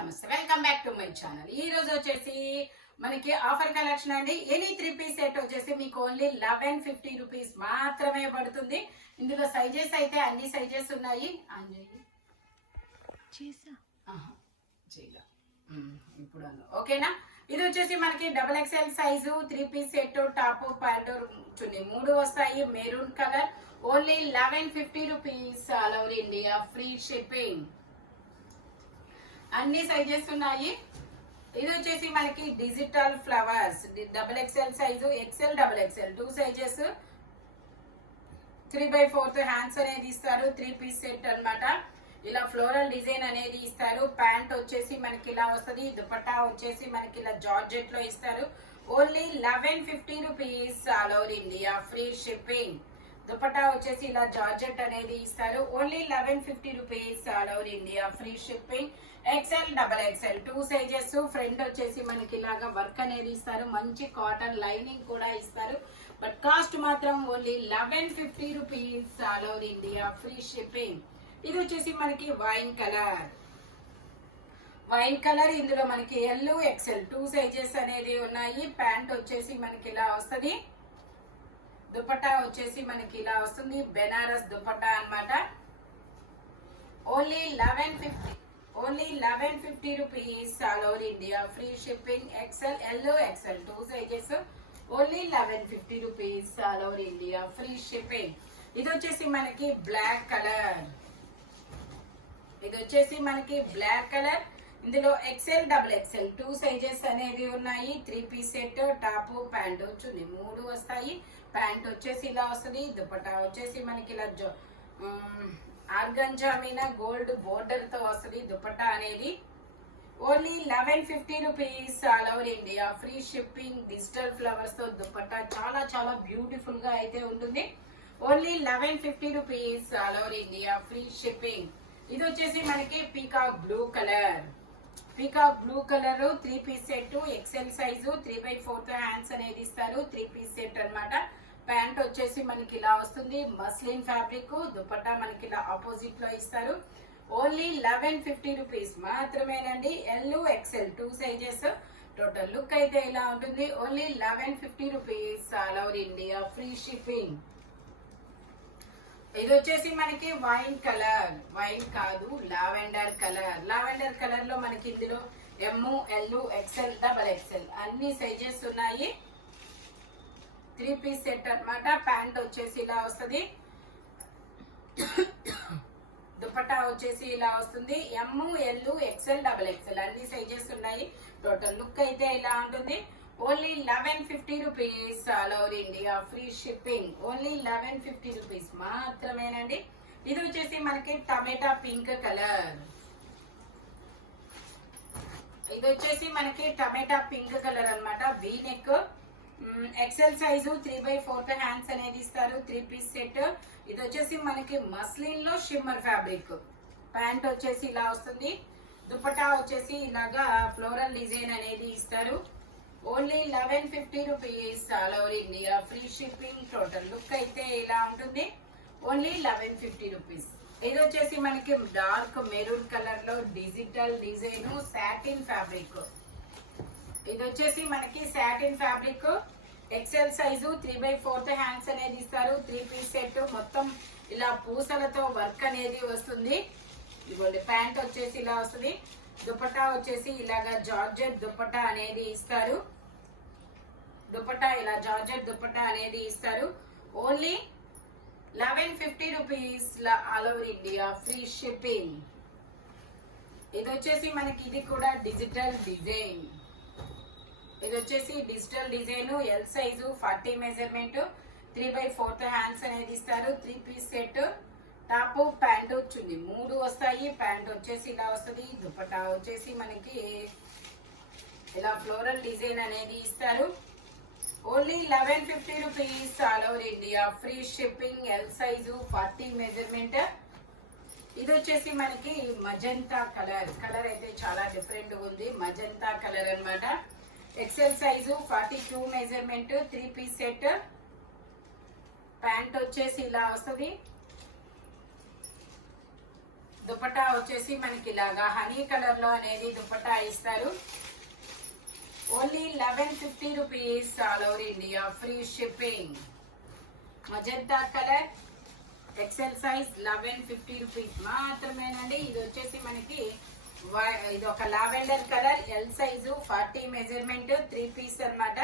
నమస్తే, welcome back to my channel. ఈ రోజు వచ్చేసి మనకి ఆఫర్ కలెక్షన్ అండి. ఎనీ 3 పీస్ సెట్ వచ్చేసి మీకు ఓన్లీ 1150 రూపీస్ మాత్రమే పడుతుంది. ఇందులో సైజెస్ అయితే అన్ని సైజెస్ ఉన్నాయి. ఇప్పుడు ఓకేనా. ఇది వచ్చేసి మనకి XXL size 3 piece set, top pant చున్నీ 3 వస్తాయి. Maroon colour, only 1150 rupees. All over India free shipping. అన్ని సైజెస్ ఉన్నాయి. ఇది వచ్చేసి మనకి digital flowers XXL size, XL XXL 2 sizes, 3/4 hands అనేది ఇస్తారు. 3 పీస్ సెట్ అన్నమాట. ఇలా ఫ్లోరల్ డిజైన్ అనేది ఇస్తారు. ప్యాంట్ వచ్చేసి మనకి ఇలా వస్తుంది. దుపట్టా వచ్చేసి మనకి ఇలా జార్జెట్ లో ఇస్తారు. Only 1150 rupees. All over India free shipping. Dupatta వచ్చేసి ఇలా జార్జెట్ అనేది ఇస్తారు. Only 1150 rupees. All over India free shipping. XL XXL 2 sizes. Front వచ్చేసి మనకి ఇలాగా వర్క్ అనేది ఇస్తారు. మంచి కాటన్ లైనింగ్ కూడా ఇస్తారు. బట్ కాస్ట్ మాత్రం only 1150 rupees. All over India free shipping. ఇది వచ్చేసి మనకి వైన్ కలర్. ఇందులో మనకి L XL 2 సైజెస్ అనేది ఉన్నాయి. ప్యాంట్ వచ్చేసి మనకి ఇలా వస్తుంది. దుపట్టా వచ్చేసి మనకి ఇలా వస్తుంది. బెనారస్ దుపట్టా అన్నమాట. Only 1150 rupees. All over India free shipping. XL XL 2 sizes. Only 1150 rupees. All over India free shipping. ఇది వచ్చేసి మనకి బ్లాక్ కలర్. ఇందులో XL XXL 2 సైజెస్ అనేవి ఉన్నాయి. 3 పీస్ సెట్, టాప్ ప్యాంట్ చున్నీ 3 వస్తాయి. ప్యాంట్ వచ్చేసి ఇలా వస్తుంది. దుపట్టా వచ్చేసి మనకి ఇలా ఆర్గంజా మీద గోల్డ్ బోర్డర్ తో వస్తుంది దుపట్టా అనేది. Only 1150 rupees. All over India free shipping. Digital flowers తో దుపట్టా చాలా చాలా బ్యూటిఫుల్ గా అయితే ఉంటుంది. Only 1150 rupees. All over India free shipping. ఇది వచ్చేసి మనకి peacock blue colour. 3 piece set, XL size, 3/4 hands అనేది ఇస్తారు. 3 పీస్ సెట్ అన్నమాట. ప్యాంట్ వచ్చేసి మనకి ఇలా వస్తుంది. Muslin fabric. దుపట్టా మనకి ఇలా ఆపోజిట్ లో ఇస్తారు. ఓన్లీ 1150 రూపీస్ మాత్రమేనండి. L XL 2 sizes. Total look అయితే ఇలా ఉంటుంది. Only 1150 rupees. All over India free shipping. ఇది వచ్చేసి మనకి వైన్ లావెండర్ కలర్ లో మనకి ఇందులో M L XL XXL అన్ని సైజెస్ ఉన్నాయి. 3 పీస్ సెట్ అన్నమాట. ప్యాంట్ వచ్చేసి ఇలా వస్తుంది. దుపట్టా వచ్చేసి ఇలా వస్తుంది. M L XL XXL అన్ని సైజెస్ ఉన్నాయి. టోటల్ లుక్ అయితే ఇలా ఉంటుంది. Only 1150 rupees. All over India free shipping. Only 1150 rupees మాత్రమేనండి. ఇది వచ్చేసి మనకి టమాటా పింక్ కలర్. అన్నమాట. V neck, XL size, 3/4 hands అనేది ఇస్తారు. 3 పీస్ సెట్. ఇది వచ్చేసి మనకి మస్లిన్ లో షిమ్మర్ ఫ్యాబ్రిక్. ప్యాంట్ వచ్చేసి ఇలా వస్తుంది. దుపట్టా వచ్చేసి ఇలాగా ఫ్లోరల్ డిజైన్ అనేది ఇస్తారు. Only 1150 rupees. All over India free shipping. Total look అయితే ఇలా ఉంటుంది. Only 1150 rupees. ఇది వచ్చేసి మనకి డార్క్ మెరూన్ కలర్ లో digital design satin fabric. XL size, 3/4 hands అనేది ఇస్తారు. 3 పీస్ సెట్. మొత్తం ఇలా పూసలతో వర్క్ అనేది వస్తుంది. ఇదిగోండి ప్యాంట్ వచ్చేసి ఇలా వస్తుంది. దుపట్టా వచ్చేసి ఇలాగా జార్జెట్ దుపట్టా అనేది ఇస్తారు. Only 1150 rupees. All over India free shipping. ఇది వచ్చేసి మనకి ఇది కూడా digital design. L size, 40 measurement, 3/4 hands అనేది ఇస్తారు. 3 పీస్ సెట్. టాప్ ప్యాంటు చున్నీ 3 వస్తాయి. ప్యాంట్ వచ్చేసి ఇలా వస్తుంది. దుపట్టా వచ్చేసి మనకి ఇలా ఫ్లోరల్ డిజైన్ అనేది ఇస్తారు. Only 1150 rupees. All over India free shipping. L size, 40 measurement. ఇది వచ్చేసి మనకి మజంతా కలర్ అయితే చాలా డిఫరెంట్ ఉంది. మజంతా కలర్ అన్నమాట. XL size, 42 measurement, 3 piece set. Pant వచ్చేసి ఇలా వస్తుంది. దుపట్టా వచ్చేసి మనకి ఇలాగా హనీ కలర్ లో అనేది దుపట్టా ఇస్తారు. Only 1150 rupees all over India, free shipping. Magenta colour XL size 1150 rupees మాత్రమేనండి. ఇది వచ్చేసి మనకి ఇది ఒక lavender colour, L size 40 measurement, 3 piece అన్నమాట.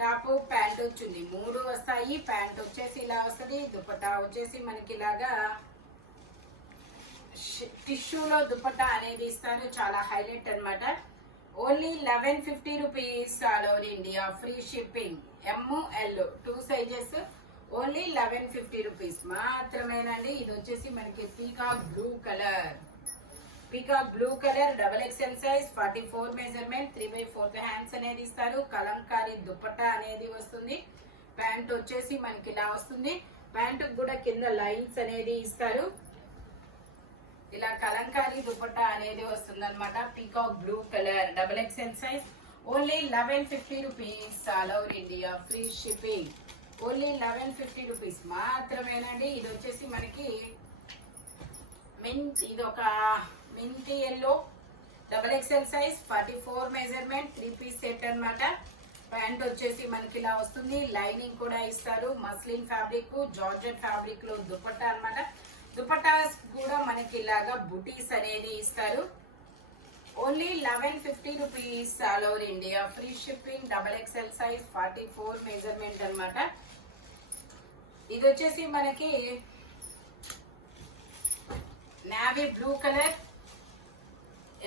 టాప్ ప్యాంట్ వచ్చింది, 3 వస్తాయి. ప్యాంట్ వచ్చేసి ఇలా వస్తుంది. దుపట్టా వచ్చేసి మనకి ఇలాగా టిష్యూలో దుపట్టా అనేది ఇస్తారు, చాలా హైలైట్ అన్నమాట. Only 1150 rupees all over India, free shipping. ML 2 sizes, only 1150 rupees మాత్రమేనండి. ఇది వచ్చేసి మనకి peacock blue colour, double XL size 44 measurement, 3/4 hands అనేది ఇస్తారు. కలంకారీ దుపట్టా అనేది వస్తుంది. ప్యాంట్ వచ్చేసి మనకి ఇలా వస్తుంది. ప్యాంట్ కూడా కింద లైన్స్ అనేది ఇస్తారు. ఇలా కలంకారీ దుపట్టా అనేది వస్తుంది అనమాట. Peacock blue colour, double XL size, only 1150 rupees all over India, free shipping. Only 1150 rupees మాత్రమేనండి. ఇది వచ్చేసి మనకి ఇది ఒక minty yellow, double XL size 44 measurement, 3 piece set అన్నమాట. ప్యాంట్ వచ్చేసి మనకి ఇలా వస్తుంది. లైనింగ్ కూడా ఇస్తారు. మస్లిన్ ఫ్యాబ్రిక్, జార్జెట్ ఫ్యాబ్రిక్ లో దుపట్టా అన్నమాట. దుపట్టాస్ కూడా మనకి ఇలాగా బుటీస్ అనేది ఇస్తారు. Only 1150 rupees all over India, free shipping. Double XL size 44 measurement అన్నమాట. ఇది వచ్చేసి మనకి navy blue colour,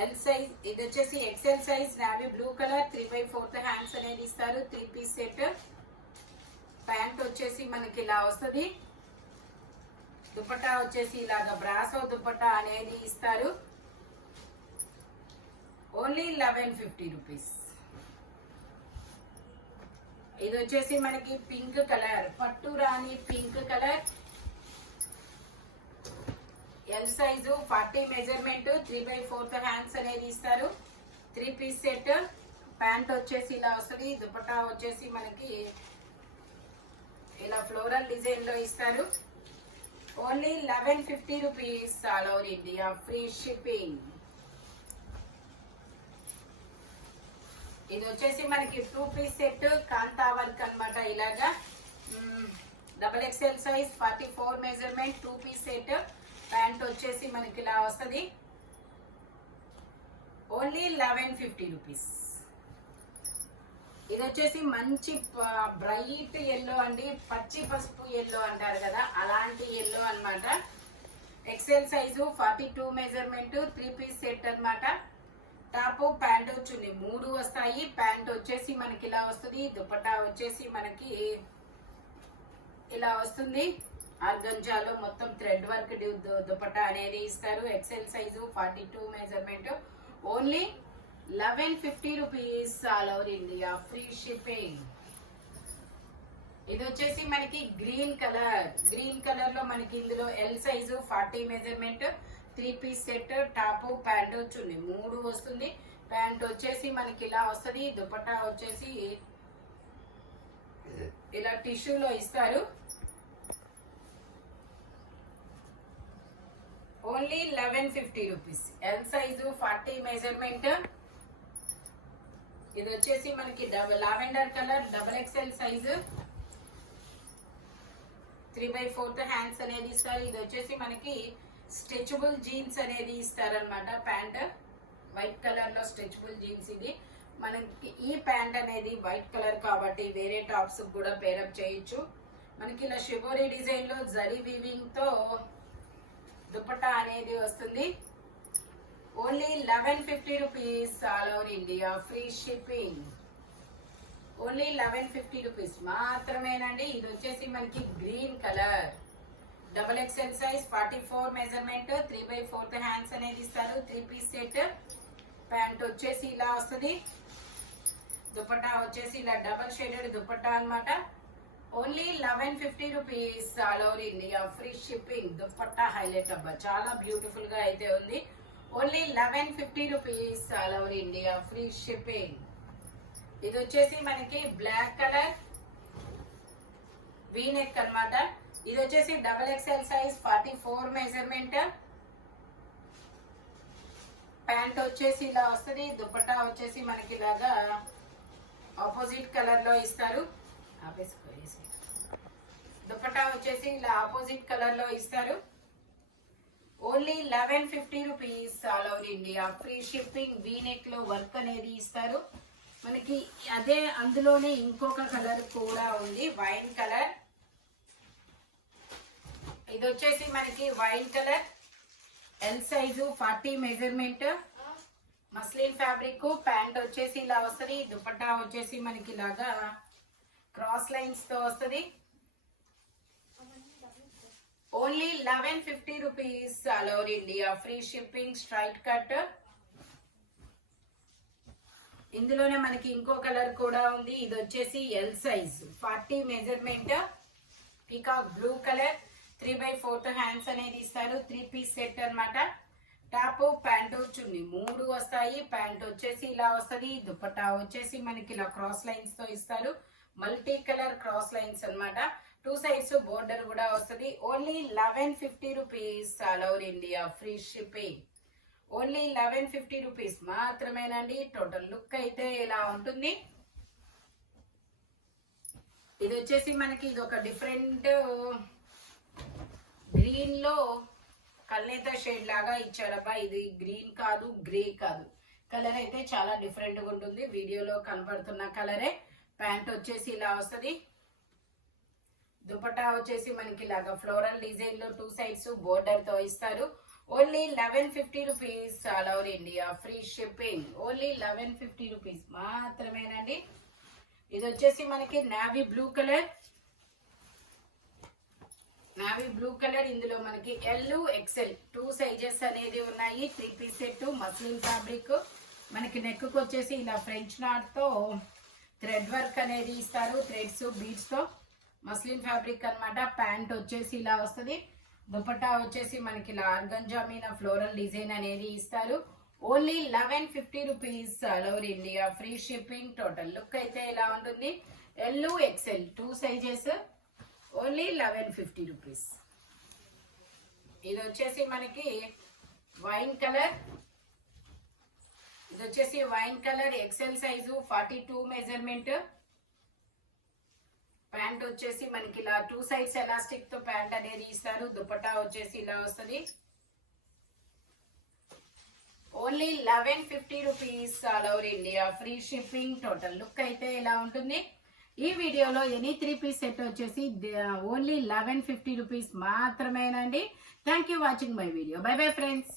L size. ఇది వచ్చేసి XL size navy blue colour, 3/4 hands అనేది ఇస్తారు. 3 పీస్ సెట్. ప్యాంట్ వచ్చేసి మనకి ఇలా వస్తుంది. దుపట్టా వచ్చేసి ఇలాగా బ్రాసో దుపట్టా అనేది ఇస్తారు. Only 1150 rupees. ఇది వచ్చేసి మనకి పింక్ కలర్, పట్టు రాణి pink colour, L size 40 measurement, 3/4 hands అనేది ఇస్తారు. 3 పీస్ సెట్. ప్యాంట్ వచ్చేసి ఇలా వస్తుంది. దుపట్టా వచ్చేసి మనకి ఇలా ఫ్లోరల్ డిజైన్ లో ఇస్తారు. Only 1150 rupees all over India, free shipping. ఇది వచ్చేసి మనకి 2 పీస్ సెట్, కాంతా వర్క్ అనమాట. ఇలాగా double XL size 44 measurement, 2 piece set. Pant వచ్చేసి మనకి ఇలా వస్తుంది. Only 1150 rupees. ఇది వచ్చేసి మంచి బ్రైట్ ఎల్లో అండి, పచ్చి పసుపు ఎల్లో అంటారు కదా, అలాంటి ఎల్లో అన్నమాట. XL size 42 measurement, 3 piece set అన్నమాట. టాప్ ప్యాంట్ వచ్చి 3 వస్తాయి. ప్యాంట్ వచ్చేసి మనకి ఇలా వస్తుంది. దుపట్టా వచ్చేసి మనకి ఇలా వస్తుంది. ఆర్గంజాలో మొత్తం థ్రెడ్ వర్క్ దుపట్టా అనేది ఇస్తారు. XL size 42 measurement, only 1150 rupees all over India, free shipping. ఇది వచ్చేసి మనకి గ్రీన్ కలర్ లో మనకి ఇందులో L size 40 measurement, 3 piece set. Top pant వచ్చి 3 వస్తుంది. ప్యాంట్ వచ్చేసి మనకి ఇలా వస్తుంది. దుపట్టా వచ్చేసి ఇలా టిష్యూలో ఇస్తారు. Only 1150 rupees. L size 40 measurement. ఇది వచ్చేసి మనకి lavender colour, double XL size, 3/4 hands అనేది ఇస్తారు. ఇది వచ్చేసి మనకి స్ట్రెచబుల్ జీన్స్ అనేది ఇస్తారనమాట. ప్యాంట్ వైట్ కలర్ లో స్ట్రెచబుల్ జీన్స్. ఇది మనకి ఈ ప్యాంట్ అనేది వైట్ కలర్ కాబట్టి వేరే టాప్స్ కూడా పేరప్ చేయొచ్చు. మనకి ఇలా షిబోరి డిజైన్ లో జరీ వీవింగ్ తో దుపట్టా అనేది వస్తుంది. Only 1150 rupees all over India, free shipping. Only 1150 rupees మాత్రమేనండి. ఇది వచ్చేసి మనకి green colour, double XL size 44 measurement, 3/4 hands అనేది ఇస్తారు. 3 పీస్ సెట్. ప్యాంట్ వచ్చేసి ఇలా వస్తుంది. దుపట్టా వచ్చేసి ఇలా డబల్ షేడెడ్ దుపట్టా అన్నమాట. Only 1150 rupees all over India, free shipping. Dupatta highlight అబ్బా, చాలా బ్యూటిఫుల్ గా అయితే ఉంది. Only 1150 rupees all over India, free shipping. ఇది వచ్చేసి మనకి బ్లాక్ కలర్ వీ నెక్ అన్నమాట. ఇది వచ్చేసి double XL size 44 measurement, pant వచ్చేసి ఇలా వస్తుంది, దుపట్టా వచ్చేసి మనకి ఇలాగా ఆపోజిట్ కలర్ లో ఇస్తారు. దుపట్టా వచ్చేసి ఇలా ఆపోజిట్ కలర్ లో ఇస్తారు. Only 1150 rupees all over India. Free shipping, V neck లో వర్క్ అనేది ఇస్తారు మనకి. అదే అందులోనే ఇంకొక కలర్ కూడా ఉంది, వైన్ కలర్. ఇది వచ్చేసి మనకి wine colour, L size, 40 measurement, muslin fabric. Pant వచ్చేసి ఇలా వస్తుంది, దుపట్టా వచ్చేసి మనకి ఇలాగా క్రాస్ లైన్స్ తో వస్తుంది. Only 1150 rupees all over India. Free shipping, straight cut. ఇందులోనే మనకి ఇంకో కలర్ కూడా ఉంది. ఇది వచ్చేసి L size, 40 measurement, peacock blue colour. 3/4 hands అనేది ఇస్తారు. 3 పీస్ సెట్ అన్నమాట. టాప్, ప్యాంటు, చున్నీ 3 వస్తాయి. ప్యాంట్ వచ్చేసి ఇలా వస్తుంది, దుపట్టా వచ్చేసి మనకి ఇలా క్రాస్ లైన్స్ తో ఇస్తారు. మల్టీ కలర్ క్రాస్ లైన్స్ అన్నమాట. 2 సైడ్స్ బోర్డర్ కూడా వస్తుంది. Only 1150 rupees all over India. Free shipping. Only 1150 rupees మాత్రమేనండి. టోటల్ లుక్ అయితే ఇలా ఉంటుంది. ఇది వచ్చేసి మనకి ఇది ఒక డిఫరెంట్ గ్రీన్ లో కల్నేత షేడ్ లాగా ఇచ్చారబ్బా. ఇది గ్రీన్ కాదు, గ్రే కాదు, కలర్ అయితే చాలా డిఫరెంట్ గా ఉంటుంది. వీడియోలో కనబడుతున్న కలరే. ప్యాంట్ వచ్చేసి ఇలా వస్తుంది, దుపట్టా వచ్చేసి మనకి ఇలాగా ఫ్లోరల్ డిజైన్ లో 2 సైడ్స్ బోర్డర్ తో ఇస్తారు. Only 1150 rupees all over India. Free shipping. Only 1150 rupees మాత్రమేనండి. ఇది వచ్చేసి మనకి navy blue colour, navy blue colour. ఇందులో మనకి ఎల్, ఎక్సెల్ 2 సైజెస్ అనేది ఉన్నాయి. 3 పీస్ సెట్, మస్లిన్ ఫ్యాబ్రిక్. మనకి నెక్ కు వచ్చేసి ఇలా ఫ్రెంచ్ నాట్ తో థ్రెడ్ వర్క్ అనేది ఇస్తారు, థ్రెడ్స్, బీడ్స్ తో. మస్లిన్ ఫ్యాబ్రిక్ అన్నమాట. ప్యాంట్ వచ్చేసి ఇలా వస్తుంది, దుపట్టా వచ్చేసి మనకి ఇలా ఆర్గంజా మీద ఫ్లోరల్ డిజైన్ అనేది ఇస్తారు. Only 1150 rupees all over India. Free shipping. Total look అయితే ఇలా ఉంటుంది. L, XL 2 sizes. Only 1150 rupees. ఇది వచ్చేసి మనకి వైన్ కలర్. ఇది వచ్చేసి wine colour, XL size, 42 measurement. Pant వచ్చేసి మనకి ఇలా 2 సైడ్స్ ఎలాస్టిక్ తో ప్యాంట్ అనేది ఇస్తారు. దుపట్టా వచ్చేసి ఇలా వస్తుంది. Only 1150 rupees all over India. Free shipping. Total look అయితే ఇలా ఉంటుంది. ఈ వీడియోలో ఎనీ 3 పీస్ సెట్ వచ్చేసి ఓన్లీ 1150 రూపీస్ మాత్రమేనండి. Thank you watching my video. Bye bye friends.